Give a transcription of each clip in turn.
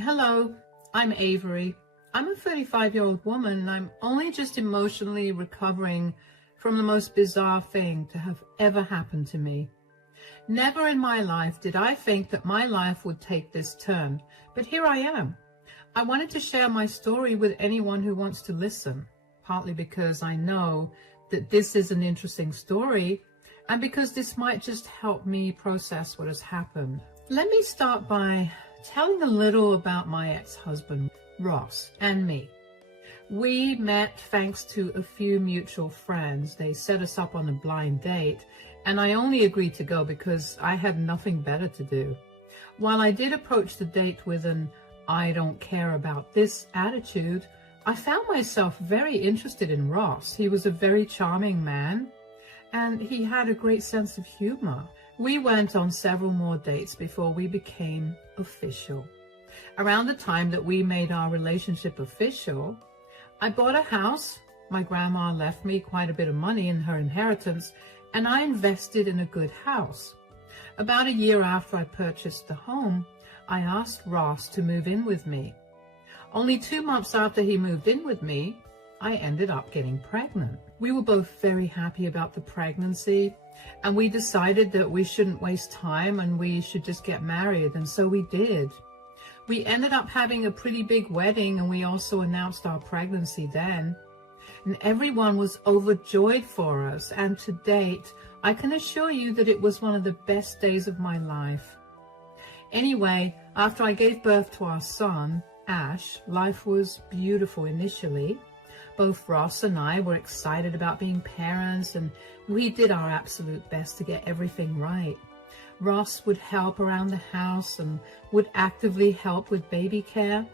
Hello, I'm Avery. I'm a 35-year-old woman and I'm only just emotionally recovering from the most bizarre thing to have ever happened to me. Never in my life did I think that my life would take this turn, but here I am. I wanted to share my story with anyone who wants to listen, partly because I know that this is an interesting story and because this might just help me process what has happened. Let me start by telling a little about my ex-husband, Ross, and me. We met thanks to a few mutual friends. They set us up on a blind date, and I only agreed to go because I had nothing better to do. While I did approach the date with an "I don't care about this" attitude, I found myself very interested in Ross. He was a very charming man, and he had a great sense of humor. We went on several more dates before we became official. Around the time that we made our relationship official, I bought a house. My grandma left me quite a bit of money in her inheritance, and I invested in a good house. About a year after I purchased the home, I asked Ross to move in with me. Only 2 months after he moved in with me, I ended up getting pregnant. We were both very happy about the pregnancy, and we decided that we shouldn't waste time and we should just get married, and so we did. We ended up having a pretty big wedding, and we also announced our pregnancy then. And everyone was overjoyed for us, and to date, I can assure you that it was one of the best days of my life. Anyway, after I gave birth to our son, Ash, life was beautiful initially. Both Ross and I were excited about being parents, and we did our absolute best to get everything right. Ross would help around the house and would actively help with baby care.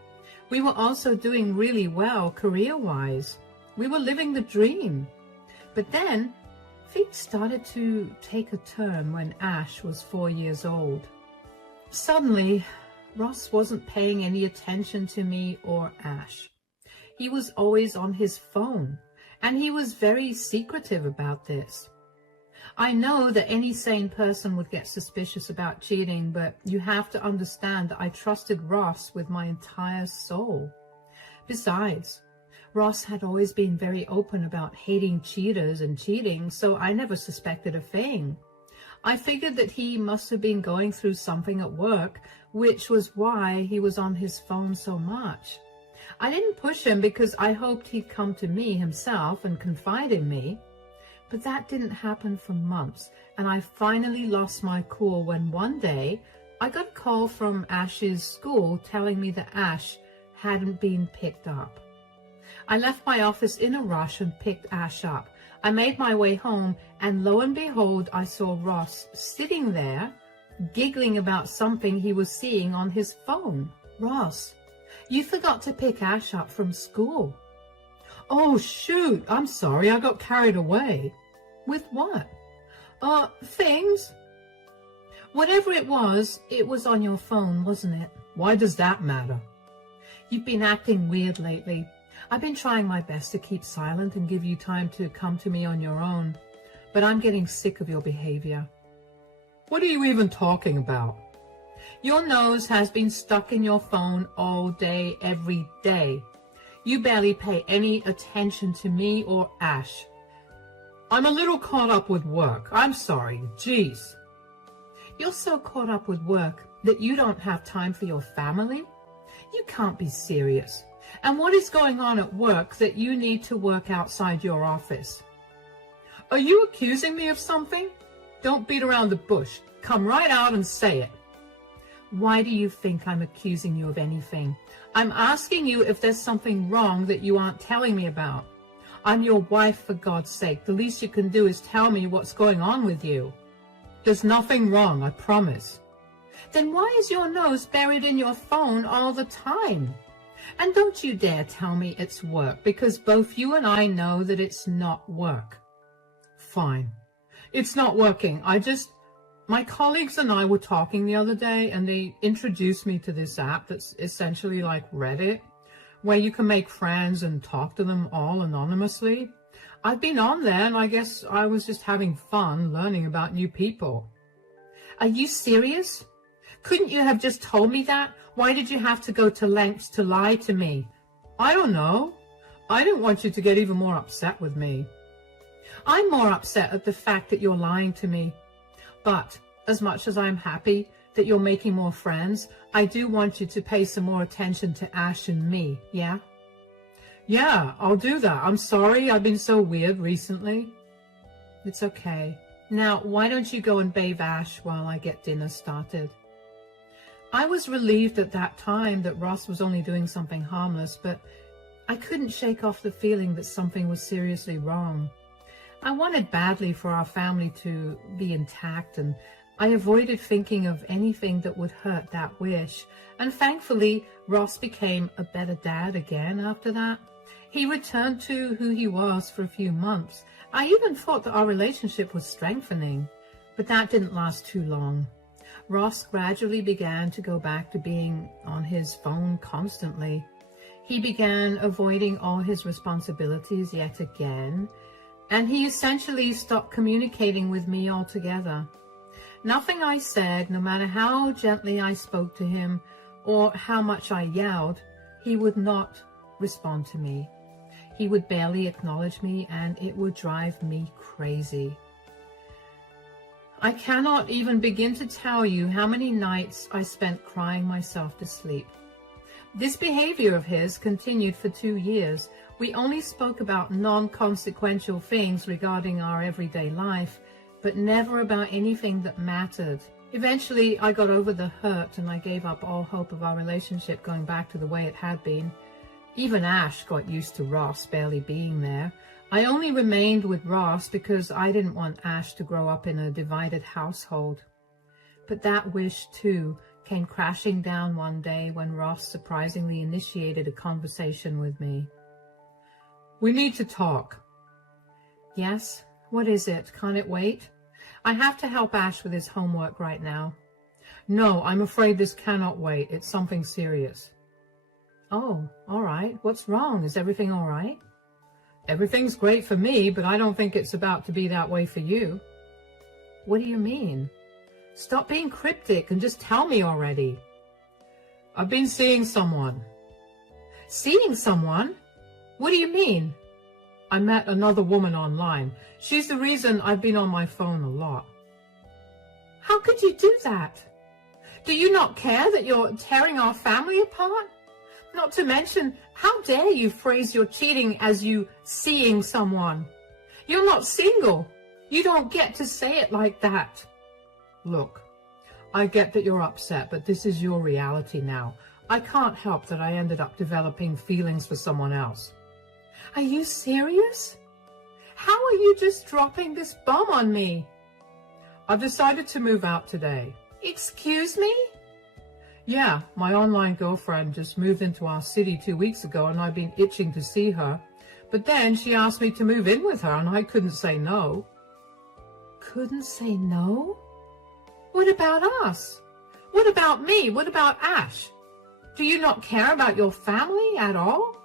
We were also doing really well career-wise. We were living the dream. But then things started to take a turn when Ash was 4 years old. Suddenly, Ross wasn't paying any attention to me or Ash. He was always on his phone, and he was very secretive about this. I know that any sane person would get suspicious about cheating, but you have to understand that I trusted Ross with my entire soul. Besides, Ross had always been very open about hating cheaters and cheating, so I never suspected a thing. I figured that he must have been going through something at work, which was why he was on his phone so much. I didn't push him because I hoped he'd come to me himself and confide in me. But that didn't happen for months, and I finally lost my cool when one day I got a call from Ash's school telling me that Ash hadn't been picked up. I left my office in a rush and picked Ash up. I made my way home, and lo and behold, I saw Ross sitting there, giggling about something he was seeing on his phone. "Ross, you forgot to pick Ash up from school." "Oh, shoot, I'm sorry, I got carried away." "With what?" Things." "Whatever it was on your phone, wasn't it?" "Why does that matter?" "You've been acting weird lately. I've been trying my best to keep silent and give you time to come to me on your own, but I'm getting sick of your behavior." "What are you even talking about?" "Your nose has been stuck in your phone all day, every day. You barely pay any attention to me or Ash." "I'm a little caught up with work. I'm sorry. Jeez." "You're so caught up with work that you don't have time for your family? You can't be serious. And what is going on at work that you need to work outside your office?" "Are you accusing me of something? Don't beat around the bush. Come right out and say it." "Why do you think I'm accusing you of anything? I'm asking you if there's something wrong that you aren't telling me about. I'm your wife, for God's sake. The least you can do is tell me what's going on with you." "There's nothing wrong, I promise." "Then why is your nose buried in your phone all the time? And don't you dare tell me it's work, because both you and I know that it's not work." "Fine. It's not working. My colleagues and I were talking the other day, and they introduced me to this app that's essentially like Reddit, where you can make friends and talk to them all anonymously. I've been on there, and I guess I was just having fun learning about new people." "Are you serious? Couldn't you have just told me that? Why did you have to go to lengths to lie to me? I don't know. I didn't want you to get even more upset with me. I'm more upset at the fact that you're lying to me. But as much as I'm happy that you're making more friends, I do want you to pay some more attention to Ash and me, yeah? Yeah, I'll do that. I'm sorry I've been so weird recently. It's okay. Now, why don't you go and bathe Ash while I get dinner started? I was relieved at that time that Ross was only doing something harmless, but I couldn't shake off the feeling that something was seriously wrong. I wanted badly for our family to be intact, and I avoided thinking of anything that would hurt that wish. And thankfully, Ross became a better dad again after that. He returned to who he was for a few months. I even thought that our relationship was strengthening, but that didn't last too long. Ross gradually began to go back to being on his phone constantly. He began avoiding all his responsibilities yet again, and he essentially stopped communicating with me altogether. Nothing I said, no matter how gently I spoke to him or how much I yelled, he would not respond to me. He would barely acknowledge me, and it would drive me crazy. I cannot even begin to tell you how many nights I spent crying myself to sleep. This behavior of his continued for 2 years. We only spoke about non-consequential things regarding our everyday life, but never about anything that mattered. Eventually, I got over the hurt and I gave up all hope of our relationship going back to the way it had been. Even Ash got used to Ross barely being there. I only remained with Ross because I didn't want Ash to grow up in a divided household. But that wish, too, came crashing down one day when Ross surprisingly initiated a conversation with me. We need to talk. Yes? What is it? Can't it wait? I have to help Ash with his homework right now. No, I'm afraid this cannot wait. It's something serious. Oh, all right. What's wrong? Is everything all right? Everything's great for me, but I don't think it's about to be that way for you. What do you mean? Stop being cryptic and just tell me already. I've been seeing someone. Seeing someone? What do you mean? I met another woman online. She's the reason I've been on my phone a lot. How could you do that? Do you not care that you're tearing our family apart? Not to mention, how dare you phrase your cheating as you seeing someone? You're not single. You don't get to say it like that. Look, I get that you're upset, but this is your reality now. I can't help that I ended up developing feelings for someone else. Are you serious? How are you just dropping this bomb on me? I've decided to move out today. Excuse me? Yeah, my online girlfriend just moved into our city 2 weeks ago, and I've been itching to see her. But then she asked me to move in with her, and I couldn't say no. Couldn't say no? What about us? What about me? What about Ash? Do you not care about your family at all?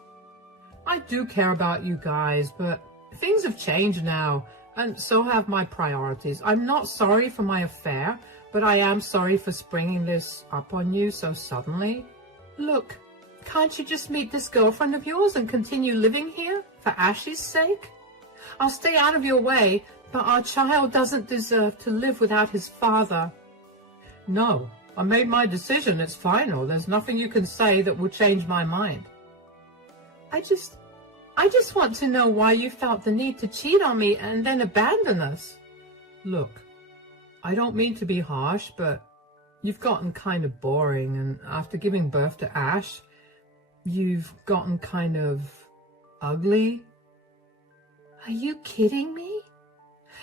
I do care about you guys, but things have changed now, and so have my priorities. I'm not sorry for my affair, but I am sorry for springing this up on you so suddenly. Look, can't you just meet this girlfriend of yours and continue living here for Ash's sake? I'll stay out of your way, but our child doesn't deserve to live without his father. No, I made my decision. It's final. There's nothing you can say that will change my mind. I just want to know why you felt the need to cheat on me and then abandon us. Look, I don't mean to be harsh, but you've gotten kind of boring, and after giving birth to Ash, you've gotten kind of ugly. Are you kidding me?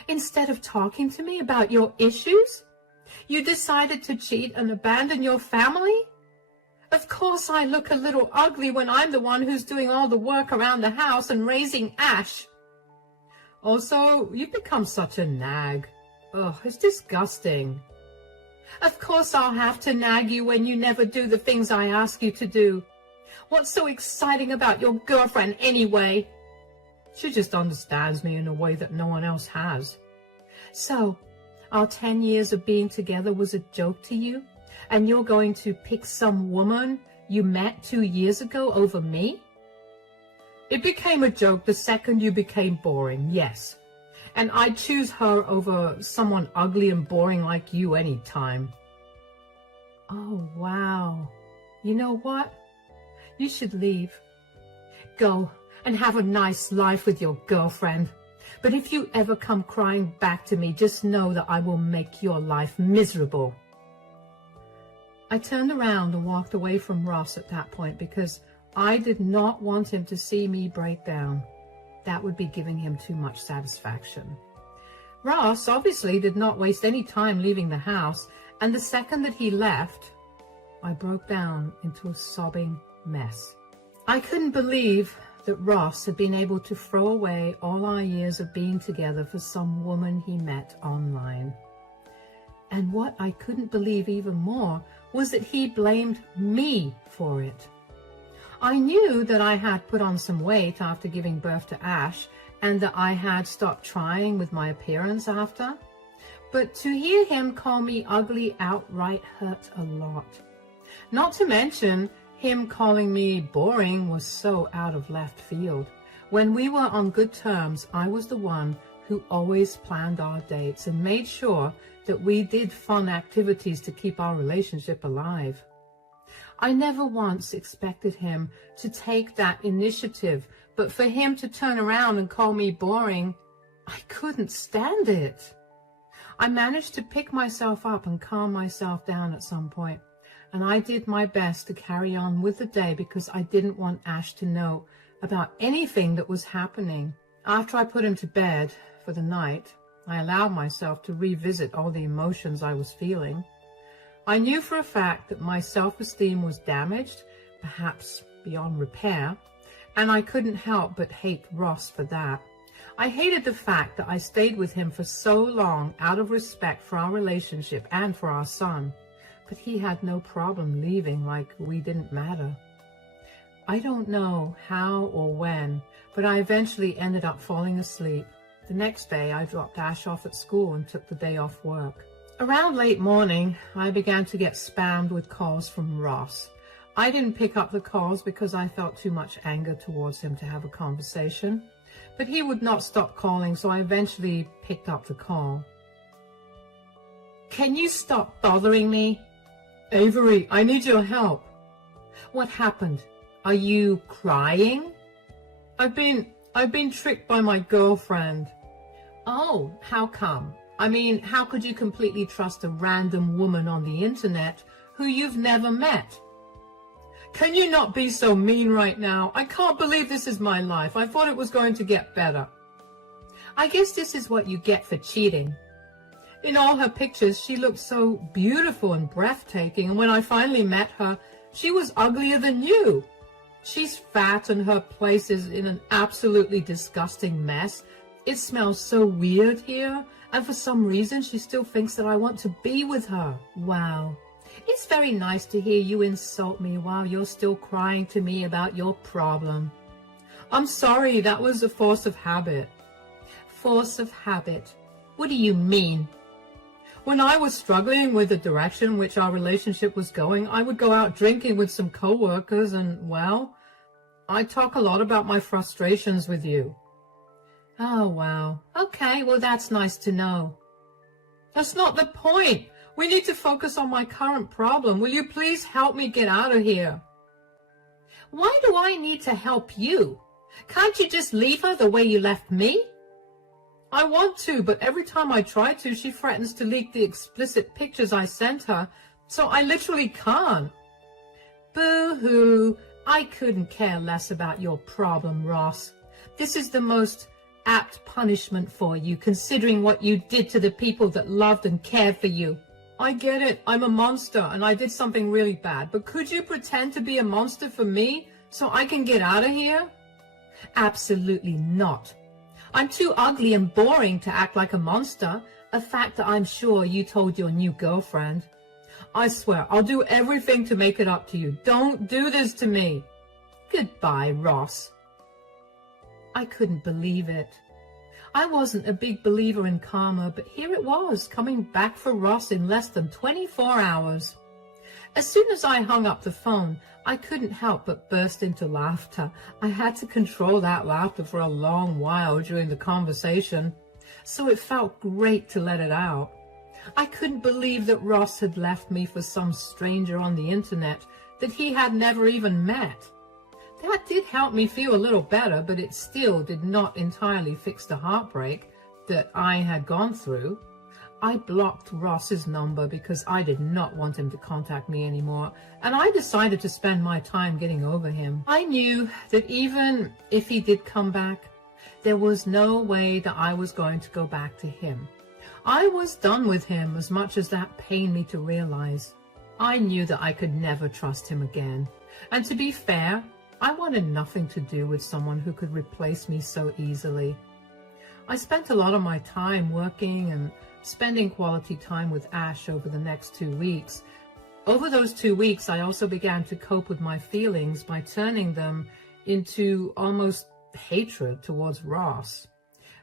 Instead of talking to me about your issues, you decided to cheat and abandon your family? Of course I look a little ugly when I'm the one who's doing all the work around the house and raising Ash. Also, you've become such a nag. Ugh, it's disgusting. Of course I'll have to nag you when you never do the things I ask you to do. What's so exciting about your girlfriend anyway? She just understands me in a way that no one else has. So, our 10 years of being together was a joke to you? And you're going to pick some woman you met 2 years ago over me? It became a joke the second you became boring, yes. And I'd choose her over someone ugly and boring like you any time. Oh, wow. You know what? You should leave. Go and have a nice life with your girlfriend. But if you ever come crying back to me, just know that I will make your life miserable. I turned around and walked away from Ross at that point because I did not want him to see me break down. That would be giving him too much satisfaction. Ross obviously did not waste any time leaving the house, and the second that he left, I broke down into a sobbing mess. I couldn't believe that Ross had been able to throw away all our years of being together for some woman he met online. And what I couldn't believe even more was that he blamed me for it. I knew that I had put on some weight after giving birth to Ash, and that I had stopped trying with my appearance after. But to hear him call me ugly outright hurt a lot. Not to mention, him calling me boring was so out of left field. When we were on good terms, I was the one who always planned our dates and made sure that we did fun activities to keep our relationship alive. I never once expected him to take that initiative, but for him to turn around and call me boring, I couldn't stand it. I managed to pick myself up and calm myself down at some point, and I did my best to carry on with the day because I didn't want Ash to know about anything that was happening. After I put him to bed for the night, I allowed myself to revisit all the emotions I was feeling. I knew for a fact that my self-esteem was damaged, perhaps beyond repair, and I couldn't help but hate Ross for that. I hated the fact that I stayed with him for so long out of respect for our relationship and for our son, but he had no problem leaving like we didn't matter. I don't know how or when, but I eventually ended up falling asleep. The next day, I dropped Ash off at school and took the day off work. Around late morning, I began to get spammed with calls from Ross. I didn't pick up the calls because I felt too much anger towards him to have a conversation, but he would not stop calling, so I eventually picked up the call. Can you stop bothering me? Avery, I need your help. What happened? Are you crying? I've been tricked by my girlfriend. Oh, how come? I mean, how could you completely trust a random woman on the internet who you've never met? Can you not be so mean right now? I can't believe this is my life. I thought it was going to get better. I guess this is what you get for cheating. In all her pictures, she looked so beautiful and breathtaking, and when I finally met her, she was uglier than you. She's fat and her place is in an absolutely disgusting mess. It smells so weird here, and for some reason she still thinks that I want to be with her. Wow. It's very nice to hear you insult me while you're still crying to me about your problem. I'm sorry, that was a force of habit. Force of habit? What do you mean? When I was struggling with the direction which our relationship was going, I would go out drinking with some coworkers and, well, I talk a lot about my frustrations with you. Oh, wow. Okay, well, that's nice to know. That's not the point. We need to focus on my current problem. Will you please help me get out of here? Why do I need to help you? Can't you just leave her the way you left me? I want to, but every time I try to, she threatens to leak the explicit pictures I sent her, so I literally can't. Boo-hoo. I couldn't care less about your problem, Ross. This is the most apt punishment for you, considering what you did to the people that loved and cared for you. I get it. I'm a monster, and I did something really bad, but could you pretend to be a monster for me so I can get out of here? Absolutely not. I'm too ugly and boring to act like a monster, a fact that I'm sure you told your new girlfriend. I swear, I'll do everything to make it up to you. Don't do this to me. Goodbye, Ross. I couldn't believe it. I wasn't a big believer in karma, but here it was, coming back for Ross in less than 24 hours. As soon as I hung up the phone, I couldn't help but burst into laughter. I had to control that laughter for a long while during the conversation, so it felt great to let it out. I couldn't believe that Ross had left me for some stranger on the internet that he had never even met. That did help me feel a little better, but it still did not entirely fix the heartbreak that I had gone through. I blocked Ross's number because I did not want him to contact me anymore, and I decided to spend my time getting over him. I knew that even if he did come back, there was no way that I was going to go back to him. I was done with him, as much as that pained me to realize. I knew that I could never trust him again, and to be fair, I wanted nothing to do with someone who could replace me so easily. I spent a lot of my time working and spending quality time with Ash over the next 2 weeks. Over those 2 weeks, I also began to cope with my feelings by turning them into almost hatred towards Ross,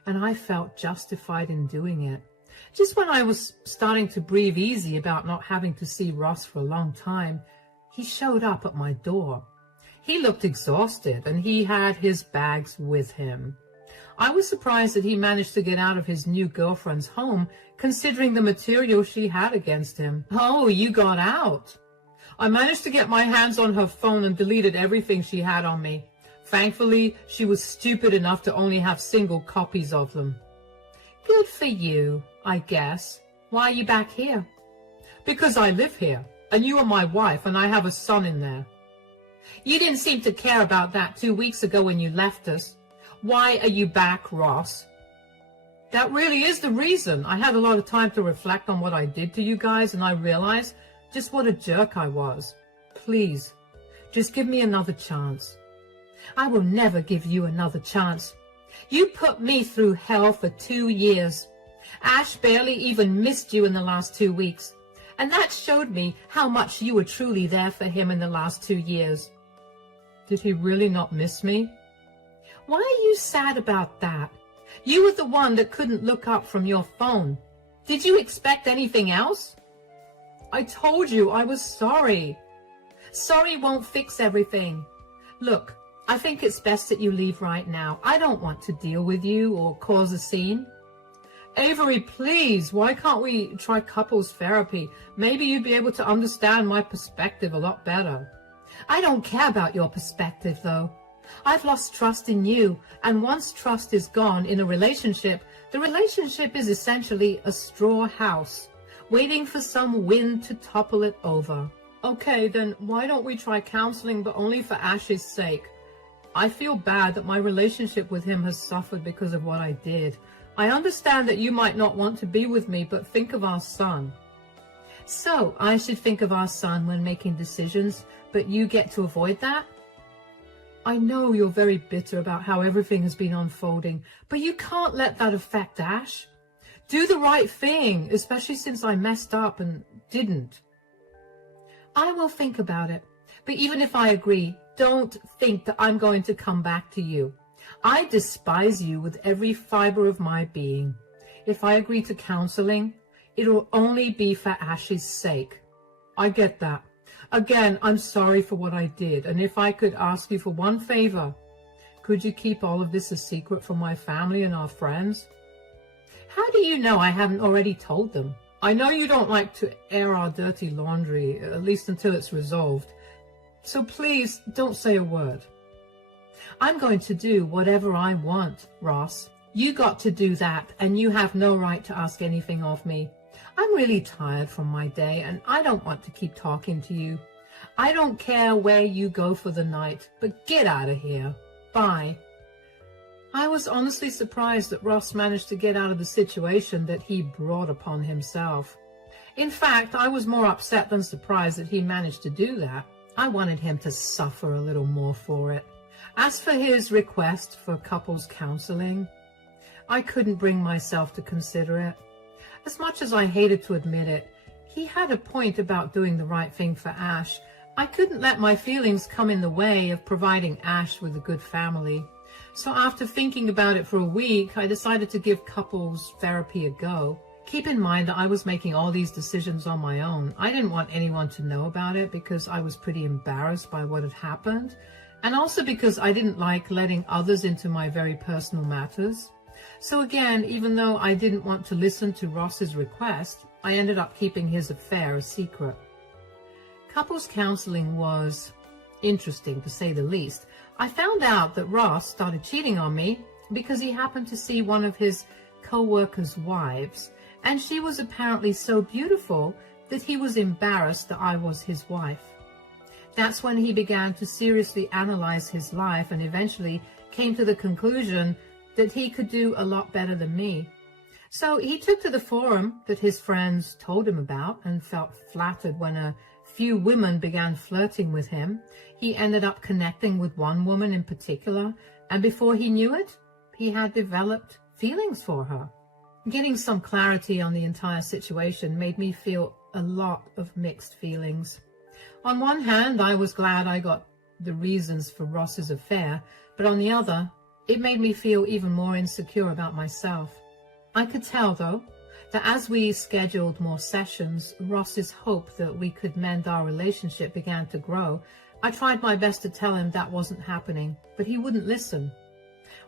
and I felt justified in doing it. Just when I was starting to breathe easy about not having to see Ross for a long time, he showed up at my door. He looked exhausted, and he had his bags with him. I was surprised that he managed to get out of his new girlfriend's home, considering the material she had against him. Oh, you got out. I managed to get my hands on her phone and deleted everything she had on me. Thankfully, she was stupid enough to only have single copies of them. Good for you, I guess. Why are you back here? Because I live here, and you are my wife, and I have a son in there. You didn't seem to care about that 2 weeks ago when you left us. Why are you back, Ross? That really is the reason. I had a lot of time to reflect on what I did to you guys, and I realized just what a jerk I was. Please, just give me another chance. I will never give you another chance. You put me through hell for 2 years. Ash barely even missed you in the last 2 weeks, and that showed me how much you were truly there for him in the last 2 years. Did he really not miss me? Why are you sad about that? You were the one that couldn't look up from your phone. Did you expect anything else? I told you I was sorry. Sorry won't fix everything. Look, I think it's best that you leave right now. I don't want to deal with you or cause a scene. Avery, please, why can't we try couples therapy? Maybe you'd be able to understand my perspective a lot better. I don't care about your perspective, though. I've lost trust in you, and once trust is gone in a relationship, the relationship is essentially a straw house, waiting for some wind to topple it over. Okay, then why don't we try counseling, but only for Ash's sake? I feel bad that my relationship with him has suffered because of what I did. I understand that you might not want to be with me, but think of our son. So, I should think of our son when making decisions, but you get to avoid that? I know you're very bitter about how everything has been unfolding, but you can't let that affect Ash. Do the right thing, especially since I messed up and didn't. I will think about it, but even if I agree, don't think that I'm going to come back to you. I despise you with every fiber of my being. If I agree to counseling, it'll only be for Ash's sake. I get that. Again, I'm sorry for what I did, and if I could ask you for one favor, could you keep all of this a secret from my family and our friends? How do you know I haven't already told them? I know you don't like to air our dirty laundry, at least until it's resolved. So please, don't say a word. I'm going to do whatever I want, Ross. You got to do that, and you have no right to ask anything of me. I'm really tired from my day, and I don't want to keep talking to you. I don't care where you go for the night, but get out of here. Bye. I was honestly surprised that Ross managed to get out of the situation that he brought upon himself. In fact, I was more upset than surprised that he managed to do that. I wanted him to suffer a little more for it. As for his request for couples counseling, I couldn't bring myself to consider it. As much as I hated to admit it, he had a point about doing the right thing for Ash. I couldn't let my feelings come in the way of providing Ash with a good family. So after thinking about it for a week, I decided to give couples therapy a go. Keep in mind that I was making all these decisions on my own. I didn't want anyone to know about it because I was pretty embarrassed by what had happened, and also because I didn't like letting others into my very personal matters. So again, even though I didn't want to listen to Ross's request, I ended up keeping his affair a secret. Couples counseling was interesting, to say the least. I found out that Ross started cheating on me because he happened to see one of his co-workers' wives, and she was apparently so beautiful that he was embarrassed that I was his wife. That's when he began to seriously analyze his life and eventually came to the conclusion that he could do a lot better than me. So he took to the forum that his friends told him about and felt flattered when a few women began flirting with him. He ended up connecting with one woman in particular, and before he knew it, he had developed feelings for her. Getting some clarity on the entire situation made me feel a lot of mixed feelings. On one hand, I was glad I got the reasons for Ross's affair, but on the other, it made me feel even more insecure about myself. I could tell, though, that as we scheduled more sessions, Ross's hope that we could mend our relationship began to grow. I tried my best to tell him that wasn't happening, but he wouldn't listen.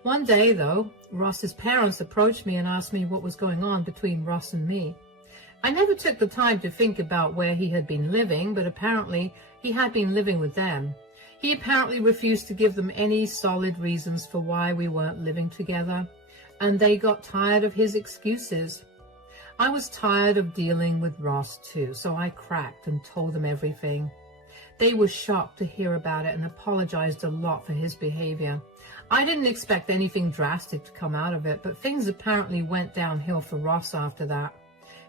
One day, though, Ross's parents approached me and asked me what was going on between Ross and me. I never took the time to think about where he had been living, but apparently he had been living with them. He apparently refused to give them any solid reasons for why we weren't living together, and they got tired of his excuses. I was tired of dealing with Ross too, so I cracked and told them everything. They were shocked to hear about it and apologized a lot for his behavior. I didn't expect anything drastic to come out of it, but things apparently went downhill for Ross after that,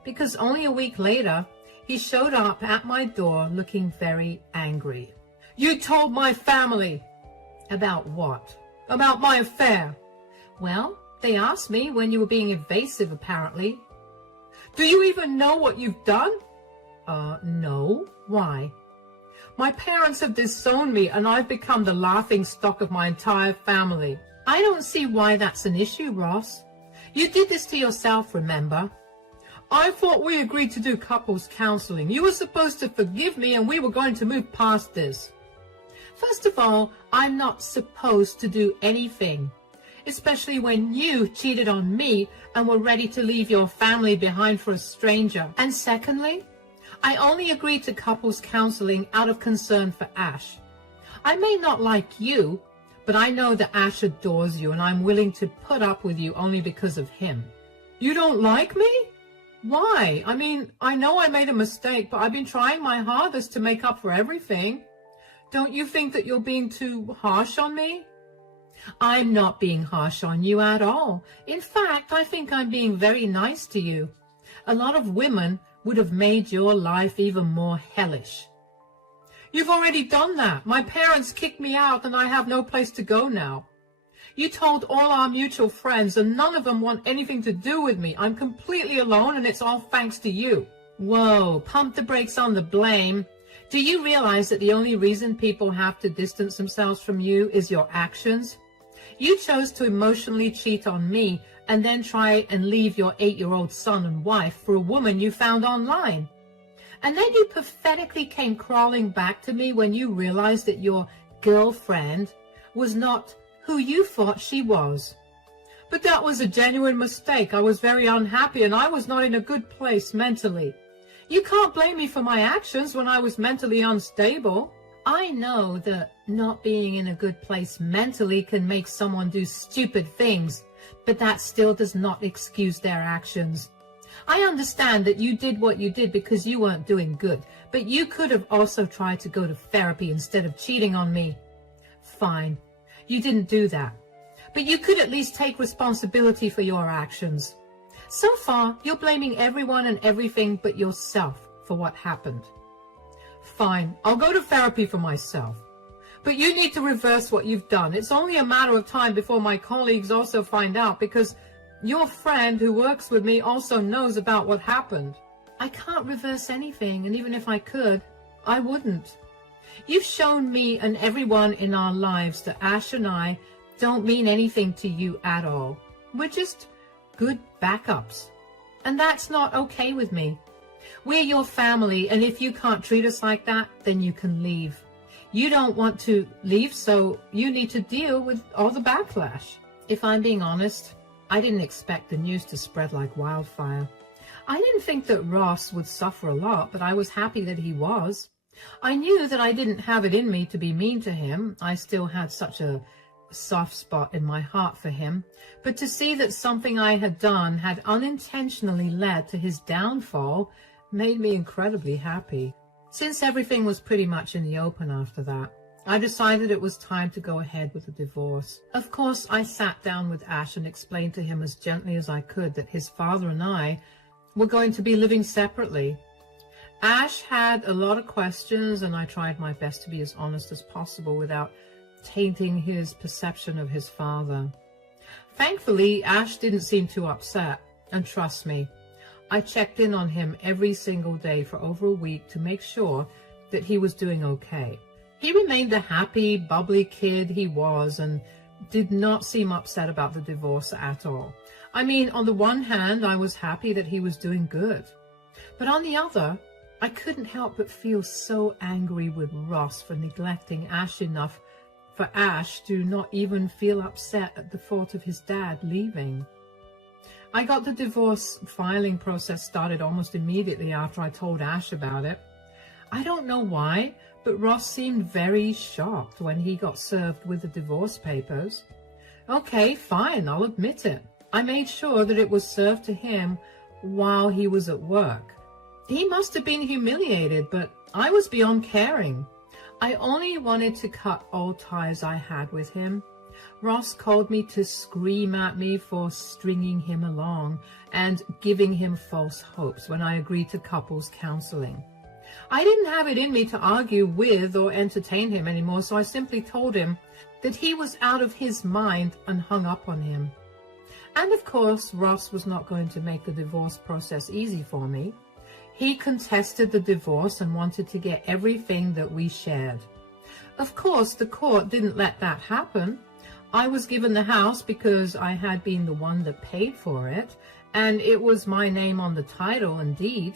because only a week later, he showed up at my door looking very angry. "You told my family." "About what?" "About my affair." "Well, they asked me when you were being evasive, apparently." "Do you even know what you've done?" No. Why?" "My parents have disowned me and I've become the laughing stock of my entire family." "I don't see why that's an issue, Ross. You did this to yourself, remember?" "I thought we agreed to do couples counseling. You were supposed to forgive me and we were going to move past this." "First of all, I'm not supposed to do anything, especially when you cheated on me and were ready to leave your family behind for a stranger. And secondly, I only agreed to couples counseling out of concern for Ash. I may not like you, but I know that Ash adores you and I'm willing to put up with you only because of him." "You don't like me? Why? I mean, I know I made a mistake, but I've been trying my hardest to make up for everything. Don't you think that you're being too harsh on me?" "I'm not being harsh on you at all. In fact, I think I'm being very nice to you. A lot of women would have made your life even more hellish." "You've already done that. My parents kicked me out and I have no place to go now. You told all our mutual friends and none of them want anything to do with me. I'm completely alone and it's all thanks to you." Whoa, pump the brakes on the blame. Do you realize that the only reason people have to distance themselves from you is your actions? You chose to emotionally cheat on me and then try and leave your 8-year-old son and wife for a woman you found online. And then you pathetically came crawling back to me when you realized that your girlfriend was not who you thought she was. "But that was a genuine mistake. I was very unhappy and I was not in a good place mentally." "You can't blame me for my actions when I was mentally unstable." I know that not being in a good place mentally can make someone do stupid things, but that still does not excuse their actions. I understand that you did what you did because you weren't doing good, but you could have also tried to go to therapy instead of cheating on me. Fine, you didn't do that, but you could at least take responsibility for your actions. So far, you're blaming everyone and everything but yourself for what happened. Fine, I'll go to therapy for myself. But you need to reverse what you've done. It's only a matter of time before my colleagues also find out, because your friend who works with me also knows about what happened. I can't reverse anything, and even if I could, I wouldn't. You've shown me and everyone in our lives that Ash and I don't mean anything to you at all. We're just good backups. And that's not okay with me. We're your family, and if you can't treat us like that, then you can leave. You don't want to leave, so you need to deal with all the backlash. If I'm being honest, I didn't expect the news to spread like wildfire. I didn't think that Ross would suffer a lot, but I was happy that he was. I knew that I didn't have it in me to be mean to him. I still had such a soft spot in my heart for him. But to see that something I had done had unintentionally led to his downfall made me incredibly happy. Since everything was pretty much in the open after that, I decided it was time to go ahead with the divorce. Of course, I sat down with Ash and explained to him as gently as I could that his father and I were going to be living separately. Ash had a lot of questions, and I tried my best to be as honest as possible without tainting his perception of his father. Thankfully, Ash didn't seem too upset, and trust me, I checked in on him every single day for over a week to make sure that he was doing okay. He remained the happy, bubbly kid he was and did not seem upset about the divorce at all. I mean, on the one hand, I was happy that he was doing good. But on the other, I couldn't help but feel so angry with Ross for neglecting Ash enough for Ash to not even feel upset at the thought of his dad leaving. I got the divorce filing process started almost immediately after I told Ash about it. I don't know why, but Ross seemed very shocked when he got served with the divorce papers. Okay, fine, I'll admit it. I made sure that it was served to him while he was at work. He must have been humiliated, but I was beyond caring. I only wanted to cut all ties I had with him. Ross called me to scream at me for stringing him along and giving him false hopes when I agreed to couples counseling. I didn't have it in me to argue with or entertain him anymore, so I simply told him that he was out of his mind and hung up on him. And of course, Ross was not going to make the divorce process easy for me. He contested the divorce and wanted to get everything that we shared. Of course, the court didn't let that happen. I was given the house because I had been the one that paid for it, and it was my name on the title and deed.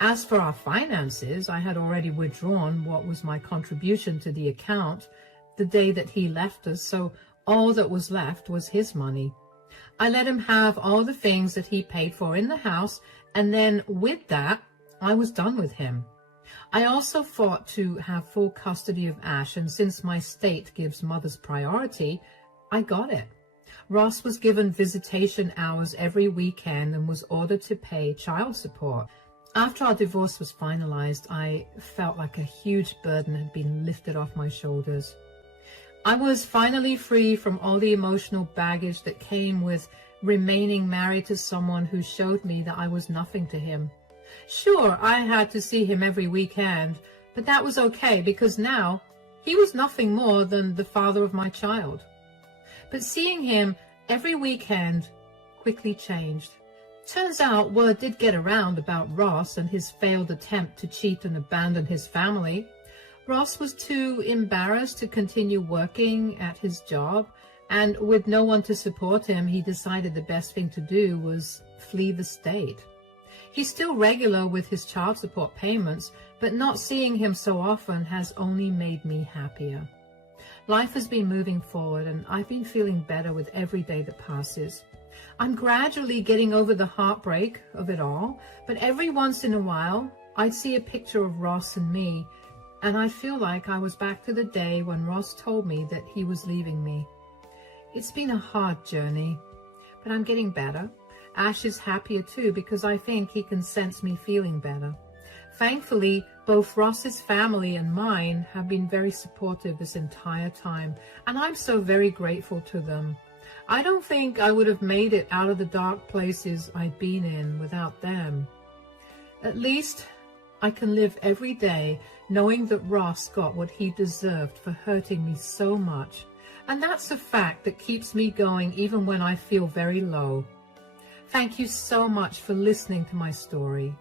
As for our finances, I had already withdrawn what was my contribution to the account the day that he left us, so all that was left was his money. I let him have all the things that he paid for in the house, and then with that, I was done with him. I also fought to have full custody of Ash, and since my state gives mothers priority, I got it. Ross was given visitation hours every weekend and was ordered to pay child support. After our divorce was finalized, I felt like a huge burden had been lifted off my shoulders. I was finally free from all the emotional baggage that came with remaining married to someone who showed me that I was nothing to him. Sure, I had to see him every weekend, but that was okay because now he was nothing more than the father of my child. But seeing him every weekend quickly changed. Turns out word did get around about Ross and his failed attempt to cheat and abandon his family. Ross was too embarrassed to continue working at his job, and with no one to support him, he decided the best thing to do was flee the state. He's still regular with his child support payments, but not seeing him so often has only made me happier. Life has been moving forward, and I've been feeling better with every day that passes. I'm gradually getting over the heartbreak of it all, but every once in a while, I'd see a picture of Ross and me, and I feel like I was back to the day when Ross told me that he was leaving me. It's been a hard journey, but I'm getting better. Ash is happier too because I think he can sense me feeling better. Thankfully, both Ross's family and mine have been very supportive this entire time, and I'm so very grateful to them. I don't think I would have made it out of the dark places I've been in without them. At least I can live every day knowing that Ross got what he deserved for hurting me so much, and that's a fact that keeps me going even when I feel very low. Thank you so much for listening to my story.